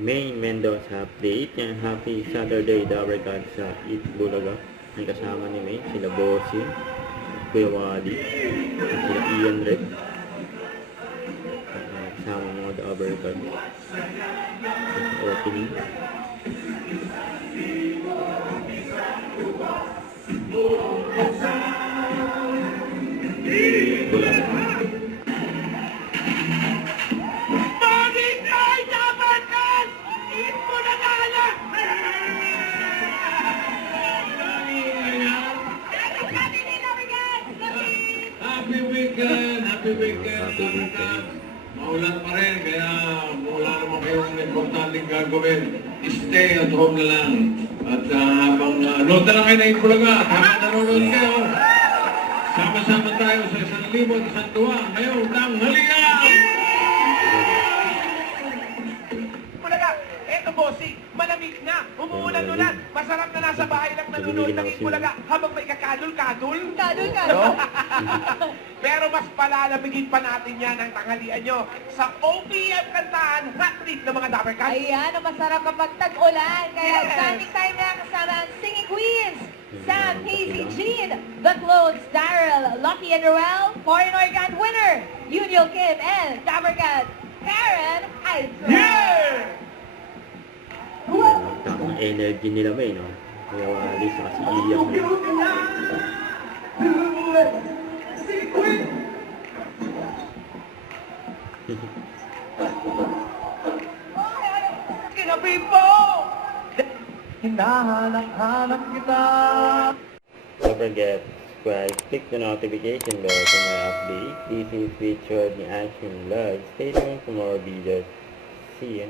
May Mendoza update. Yan, happy Saturday Dabarkad sa Eat Bulaga. Ang kasama ni May, sila Bossy, Kuya Wadi, sila Ian Red. Kasama mga Dabarkad. Opening. Bulaga. Happy weekend. Maulan pa rin, kaya wala naman kayong importanteng gagawin. Stay at home na lang. At habang nood na lang kayo na Itbulaga, habang nanonood kayo, sama-sama tayo sa 1,000 ngayong tanghalian! Itbulaga, eto bossy, malamig na, umuulan-ulan, masarap na nasa bahay lang nanonood ng Itbulaga habang may kakadul-kadul. Kadul-kadul. Pero mas palalamigin pa natin yan ang tanghalian nyo sa OPM Kantahan Hotleague ng mga Dabarkad. Ayan, ang masarap kapag tag-ulan. Kaya Yes. standing time na kasama ang Singing Queens, Sam, Hazy, Jean, The Clothes, Daryl, Lucky and Ruel, Foreign Organ winner, Yunyo Kim, and Dabarkad, Karen Aizra. Yeah! Tamang energy nila May, no? Kuya Wadi, saka si Ian. Kinabi po! Hinahanap-hanap kita! Don't forget to subscribe, click the notification bell for my update. This is featured in Action Vlog. Stay tuned for more videos. See ya!